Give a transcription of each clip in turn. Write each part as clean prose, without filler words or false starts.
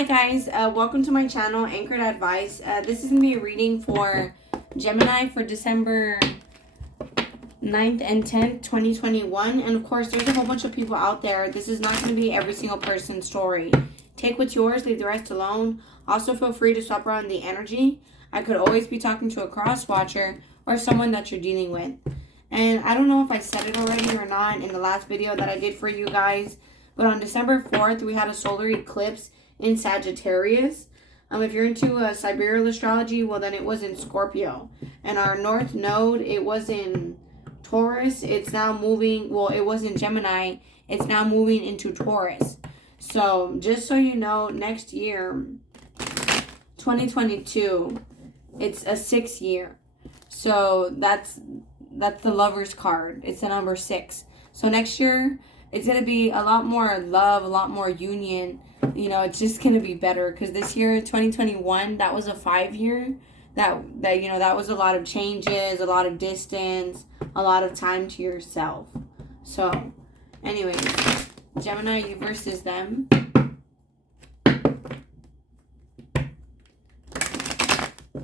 Hi guys, welcome to my channel, Anchored Advice. This is going to be a reading for Gemini for December 9th and 10th, 2021. And of course, there's a whole bunch of people out there. This is not going to be every single person's story. Take what's yours, leave the rest alone. Also, feel free to swap around the energy. I could always be talking to a cross-watcher or someone that you're dealing with. And I don't know if I said it already or not in the last video that I did for you guys, but on December 4th, we had a solar eclipse in Sagittarius. If you're into sidereal astrology, well, then it was in Scorpio. And our north node, it was in Taurus. It's now moving, well, it was in Gemini. It's now moving into Taurus. So just so you know, next year, 2022, it's a 6 year. So that's the Lover's card. It's the number 6. So next year, it's going to be a lot more love, a lot more union. You know, it's just going to be better because this year, 2021, that was a 5 year. That was a lot of changes, a lot of distance, a lot of time to yourself. So, anyways, Gemini, you versus them.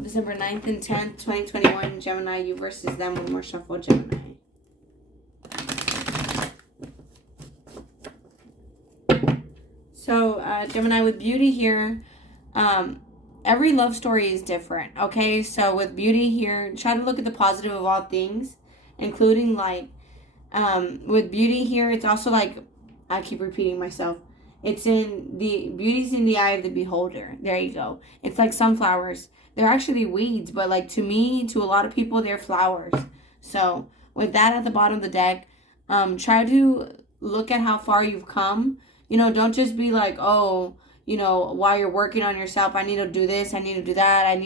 December 9th and 10th, 2021, Gemini, you versus them. One more shuffle, Gemini. So, Gemini, with beauty here, every love story is different, okay? So, with beauty here, try to look at the positive of all things, including, like, with beauty here, it's also, like, I keep repeating myself. Beauty's in the eye of the beholder. There you go. It's like sunflowers. They're actually weeds, but, like, to me, to a lot of people, they're flowers. So, with that at the bottom of the deck, try to look at how far you've come. You know, don't just be like, oh, you know, while you're working on yourself, I need to do this, I need to do that,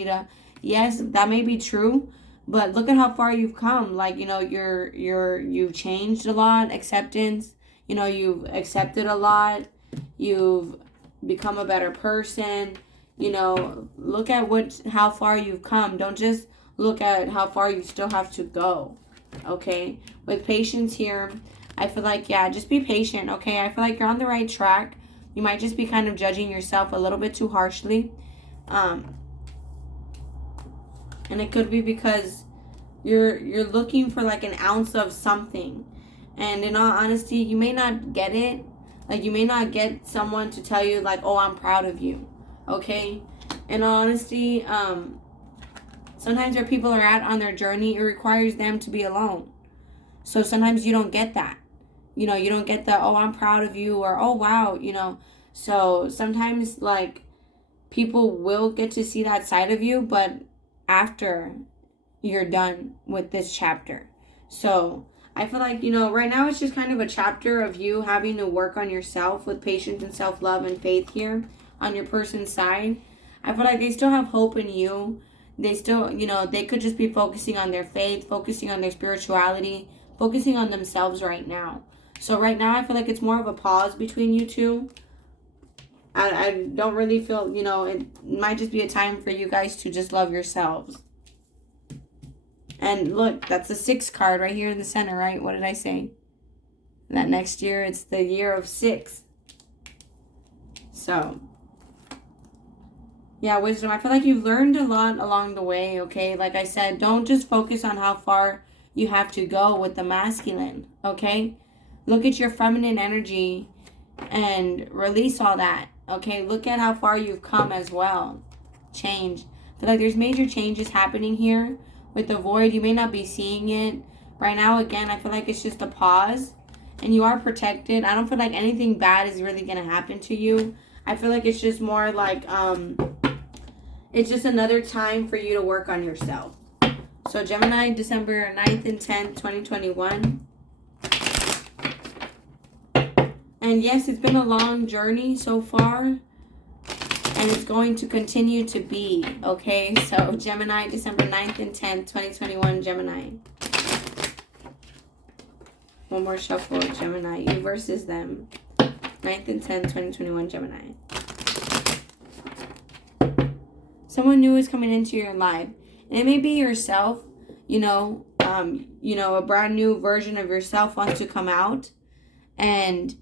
yes, that may be true, but look at how far you've come. Like, you know, you've changed a lot, acceptance, you know, you've accepted a lot, you've become a better person, you know, look at how far you've come. Don't just look at how far you still have to go, okay? With patience here, I feel like, yeah, just be patient, okay? I feel like you're on the right track. You might just be kind of judging yourself a little bit too harshly. And it could be because you're looking for like an ounce of something. And in all honesty, you may not get it. Like, you may not get someone to tell you like, oh, I'm proud of you, okay? In all honesty, sometimes where people are at on their journey, it requires them to be alone. So sometimes you don't get that. You know, you don't get the, oh, I'm proud of you, or, oh, wow, you know. So sometimes, like, people will get to see that side of you, but after you're done with this chapter. So I feel like, you know, right now it's just kind of a chapter of you having to work on yourself with patience and self-love and faith here on your person's side. I feel like they still have hope in you. They still, you know, they could just be focusing on their faith, focusing on their spirituality, focusing on themselves right now. So right now, I feel like it's more of a pause between you two. I don't really feel, you know, it might just be a time for you guys to just love yourselves. And look, that's the 6 card right here in the center, right? What did I say? That next year, it's the year of 6. So, yeah, wisdom. I feel like you've learned a lot along the way, okay? Like I said, don't just focus on how far you have to go with the masculine, okay? Look at your feminine energy and release all that, okay? Look at how far you've come as well. Change. I feel like there's major changes happening here with the void. You may not be seeing it right now. Again, I feel like it's just a pause and you are protected. I don't feel like anything bad is really going to happen to you. I feel like it's just more like, it's just another time for you to work on yourself. So Gemini, December 9th and 10th, 2021. And yes, it's been a long journey so far. And it's going to continue to be, okay? So Gemini, December 9th and 10th, 2021, Gemini. One more shuffle, Gemini. You versus them. 9th and 10th, 2021, Gemini. Someone new is coming into your life. And it may be yourself, you know, a brand new version of yourself wants to come out. And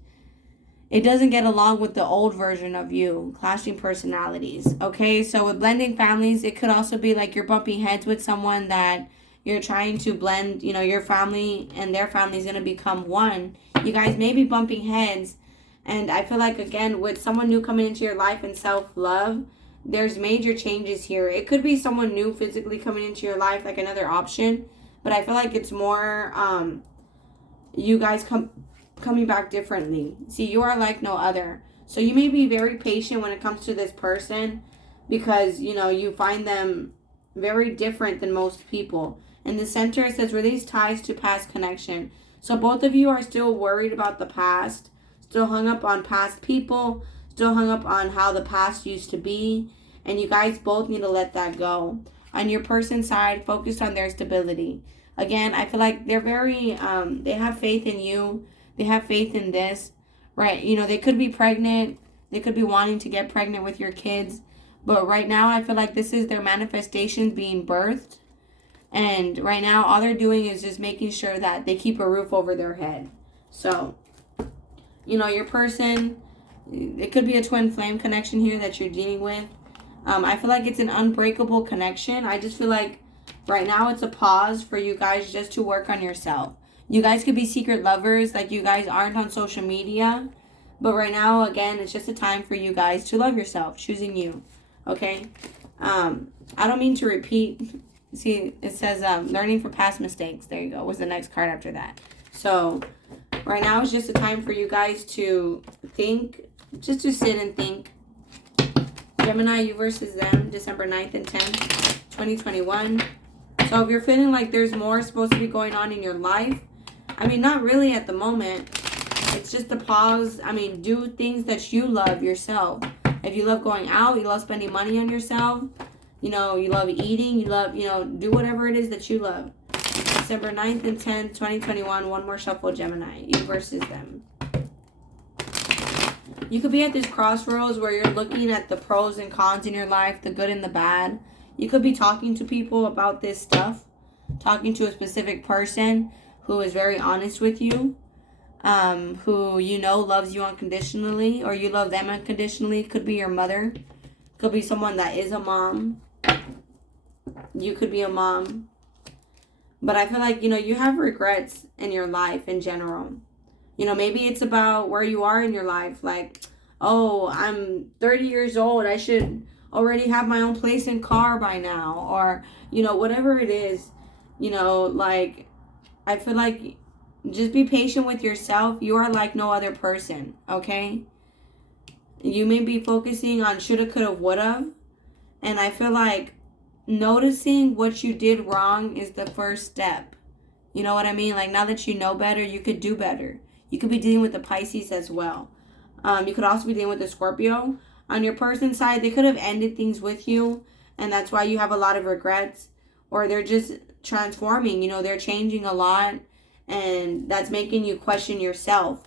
it doesn't get along with the old version of you, clashing personalities. Okay, so with blending families, it could also be like you're bumping heads with someone that you're trying to blend, your family and their family is going to become one. You guys may be bumping heads. And I feel like, again, with someone new coming into your life and self-love, there's major changes here. It could be someone new physically coming into your life, like another option. But I feel like it's more you guys coming back differently. See, you are like no other. So you may be very patient when it comes to this person because, you find them very different than most people. In the center, it says release ties to past connection. So both of you are still worried about the past, still hung up on past people, still hung up on how the past used to be. And you guys both need to let that go. On your person's side, focused on their stability. Again, I feel like they're very, they have faith in you. They have faith in this, right? They could be pregnant. They could be wanting to get pregnant with your kids. But right now, I feel like this is their manifestation being birthed. And right now, all they're doing is just making sure that they keep a roof over their head. So, your person, it could be a twin flame connection here that you're dealing with. I feel like it's an unbreakable connection. I just feel like right now it's a pause for you guys just to work on yourself. You guys could be secret lovers, like you guys aren't on social media. But right now, again, it's just a time for you guys to love yourself, choosing you. Okay? I don't mean to repeat. See, it says learning from past mistakes. There you go. What's the next card after that? So, right now is just a time for you guys to think, just to sit and think. Gemini, you versus them, December 9th and 10th, 2021. So, if you're feeling like there's more supposed to be going on in your life, not really at the moment. It's just a pause. Do things that you love yourself. If you love going out, you love spending money on yourself, you love eating, you love, do whatever it is that you love. December 9th and 10th, 2021, one more shuffle, Gemini, you versus them. You could be at this crossroads where you're looking at the pros and cons in your life, the good and the bad. You could be talking to people about this stuff, talking to a specific person who is very honest with you, who loves you unconditionally, or you love them unconditionally. Could be your mother, could be someone that is a mom. You could be a mom. But I feel like, you have regrets in your life in general. Maybe it's about where you are in your life. Like, oh, I'm 30 years old. I should already have my own place and car by now. Or, whatever it is, like, I feel like just be patient with yourself. You are like no other person, okay? You may be focusing on shoulda, coulda, woulda. And I feel like noticing what you did wrong is the first step. You know what I mean? Like, now that you know better, you could do better. You could be dealing with the Pisces as well. You could also be dealing with the Scorpio. On your person's side, they could have ended things with you, and that's why you have a lot of regrets. Or they're just transforming. They're changing a lot, and that's making you question yourself.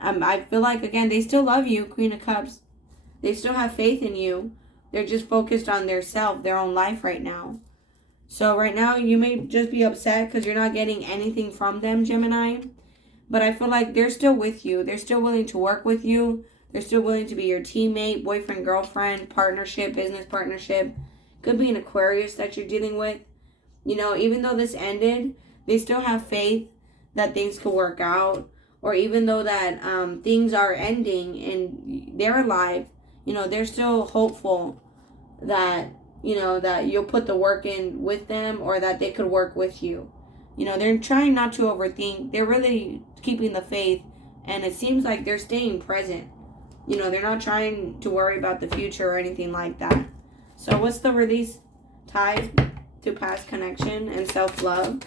I feel like, again, they still love you, Queen of Cups. They still have faith in you. They're just focused on their self, their own life right now. So right now, you may just be upset because you're not getting anything from them, Gemini. But I feel like they're still with you. They're still willing to work with you. They're still willing to be your teammate, boyfriend, girlfriend, partnership, business partnership. Could be an Aquarius that you're dealing with. Even though this ended, they still have faith that things could work out. Or even though that things are ending in their life, they're still hopeful that, that you'll put the work in with them, or that they could work with you. They're trying not to overthink. They're really keeping the faith, and it seems like they're staying present. They're not trying to worry about the future or anything like that. So what's the release? Ties to past connection and self-love.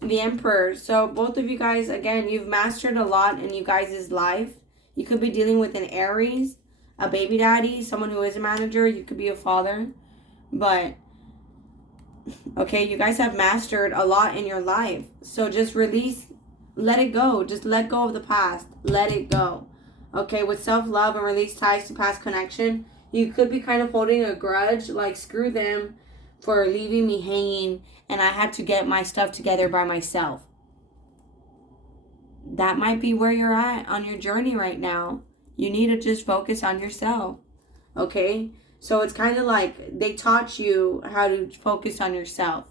The Emperor. So both of you guys, again, you've mastered a lot in you guys' life. You could be dealing with an Aries, a baby daddy, someone who is a manager. You could be a father. But, okay, you guys have mastered a lot in your life. So just release, let it go. Just let go of the past. Let it go. Okay, with self-love and release ties to past connection, you could be kind of holding a grudge, like screw them. for leaving me hanging and I had to get my stuff together by myself. That might be where you're at on your journey right now. You need to just focus on yourself. Okay? So it's kind of like they taught you how to focus on yourself.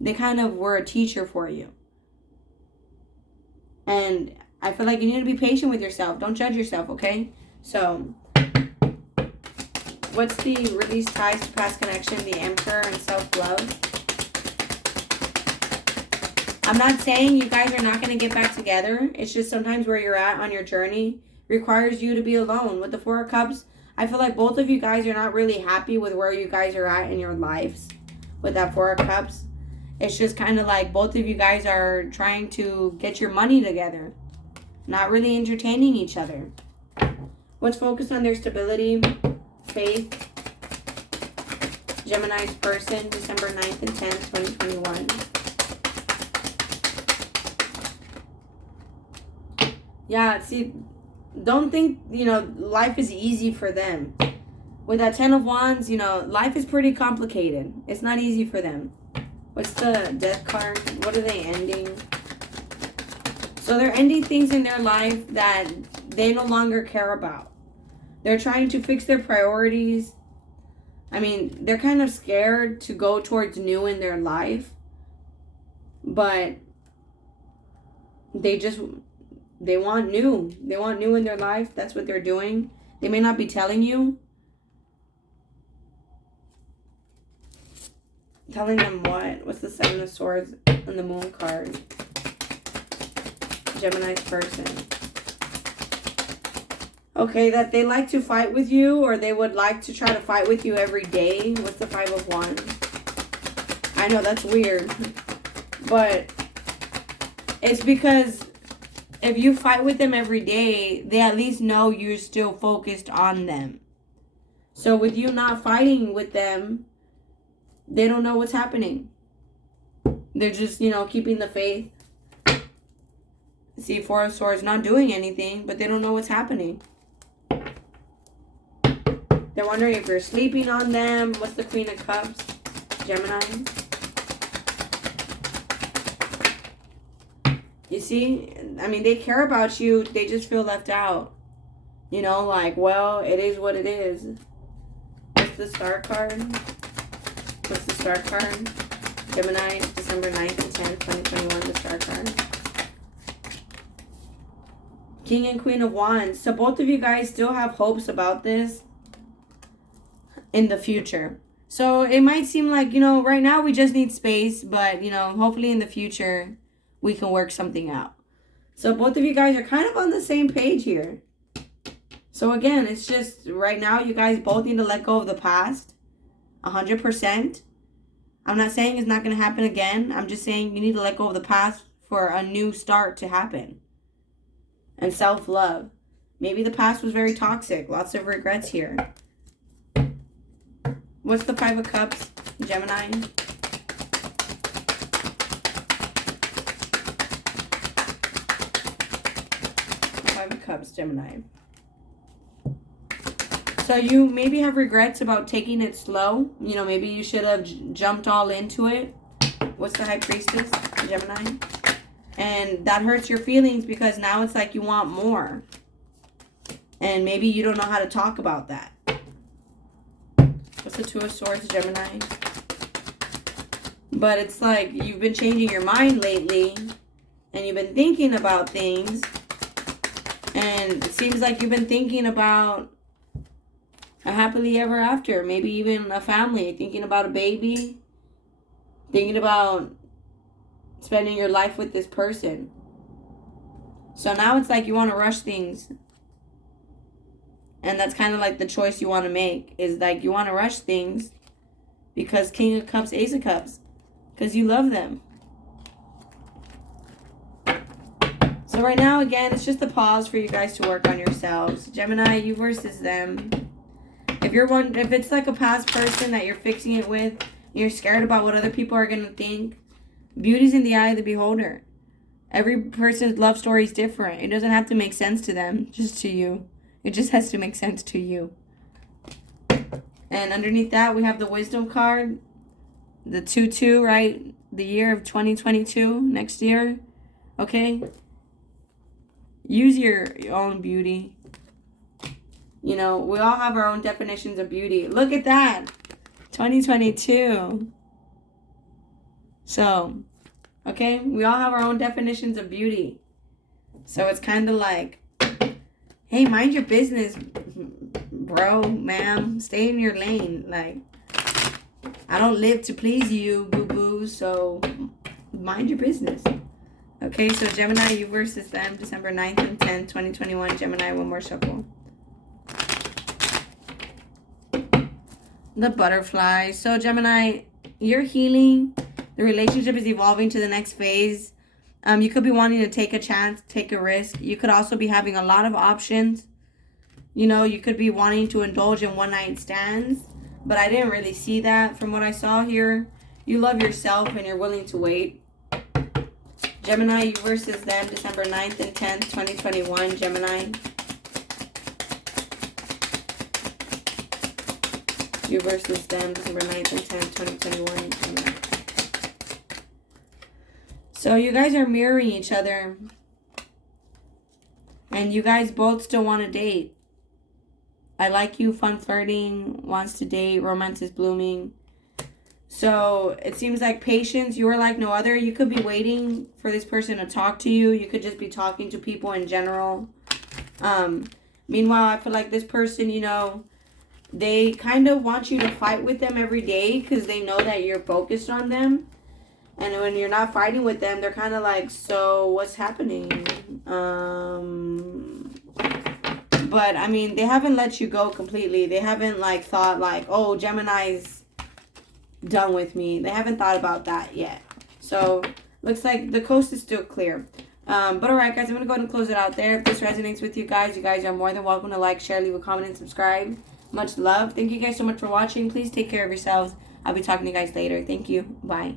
They kind of were a teacher for you. And I feel like you need to be patient with yourself. Don't judge yourself, okay? So, what's the release ties to past connection, the Emperor, and self-love? I'm not saying you guys are not going to get back together. It's just sometimes where you're at on your journey requires you to be alone. With the Four of Cups, I feel like both of you guys are not really happy with where you guys are at in your lives with that Four of Cups. It's just kind of like both of you guys are trying to get your money together. Not really entertaining each other. What's focused on their stability, faith, Gemini's person, December 9th and 10th, 2021. Yeah, see, don't think, life is easy for them. With that Ten of Wands, life is pretty complicated. It's not easy for them. What's the Death card? What are they ending? So they're ending things in their life that they no longer care about. They're trying to fix their priorities. I mean, they're kind of scared to go towards new in their life. But they want new. They want new in their life. That's what they're doing. They may not be telling you. Telling them what? What's the Seven of Swords and the Moon card? Gemini's person. Okay, that they like to fight with you, or they would like to try to fight with you every day. What's the Five of Wands? I know, that's weird. But it's because if you fight with them every day, they at least know you're still focused on them. So with you not fighting with them, they don't know what's happening. They're just, keeping the faith. See, Four of Swords, not doing anything, but they don't know what's happening. They're wondering if you're sleeping on them. What's the Queen of Cups? Gemini. You see, I mean, they care about you. They just feel left out. Well, it is what it is. What's the Star card? What's the Star card? Gemini, December 9th and 10th, 2021, the Star card. King and Queen of Wands. So both of you guys still have hopes about this in the future. So it might seem like, right now we just need space, but, hopefully in the future we can work something out. So both of you guys are kind of on the same page here. So again, it's just right now you guys both need to let go of the past. 100%. I'm not saying it's not going to happen again. I'm just saying you need to let go of the past for a new start to happen. And self-love. Maybe the past was very toxic. Lots of regrets here. What's the Five of Cups, Gemini? Five of Cups, Gemini. So you maybe have regrets about taking it slow. Maybe you should have jumped all into it. What's the High Priestess, Gemini? And that hurts your feelings because now it's like you want more. And maybe you don't know how to talk about that. What's the Two of Swords, Gemini? But it's like you've been changing your mind lately. And you've been thinking about things. And it seems like you've been thinking about a happily ever after. Maybe even a family. Thinking about a baby. Thinking about spending your life with this person. So now it's like you want to rush things. And that's kind of like the choice you want to make. Is like you want to rush things. Because King of Cups, Ace of Cups. Because you love them. So right now, again, it's just a pause for you guys to work on yourselves. Gemini, you versus them. If it's like a past person that you're fixing it with, you're scared about what other people are going to think. Beauty's in the eye of the beholder. Every person's love story is different. It doesn't have to make sense to them, just to you. It just has to make sense to you. And underneath that, we have the Wisdom card. the 2-2, right? The year of 2022, next year. Okay? Use your own beauty. You know, we all have our own definitions of beauty. Look at that. 2022. So, okay? We all have our own definitions of beauty. So it's kind of like, hey, mind your business, bro, ma'am. Stay in your lane. Like, I don't live to please you, boo-boo. So, mind your business. Okay, so Gemini, you versus them, December 9th and 10th, 2021. Gemini, one more shuffle. The butterfly. So, Gemini, you're healing. The relationship is evolving to the next phase. You could be wanting to take a chance, take a risk. You could also be having a lot of options. You know, you could be wanting to indulge in one-night stands. But I didn't really see that from what I saw here. You love yourself and you're willing to wait. Gemini, you versus them, December 9th and 10th, 2021. Gemini. You versus them, December 9th and 10th, 2021. Gemini. So you guys are mirroring each other. And you guys both still want to date. I like you, fun flirting, wants to date, romance is blooming. So it seems like patience, you are like no other. You could be waiting for this person to talk to you. You could just be talking to people in general. Meanwhile, I feel like this person, you know, they kind of want you to fight with them every day because they know that you're focused on them. And when you're not fighting with them, they're kind of like, so what's happening? But, I mean, they haven't let you go completely. They haven't, like, thought, like, oh, Gemini's done with me. They haven't thought about that yet. So, looks like the coast is still clear. But, all right, guys, I'm going to go ahead and close it out there. If this resonates with you guys are more than welcome to like, share, leave a comment, and subscribe. Much love. Thank you guys so much for watching. Please take care of yourselves. I'll be talking to you guys later. Thank you. Bye.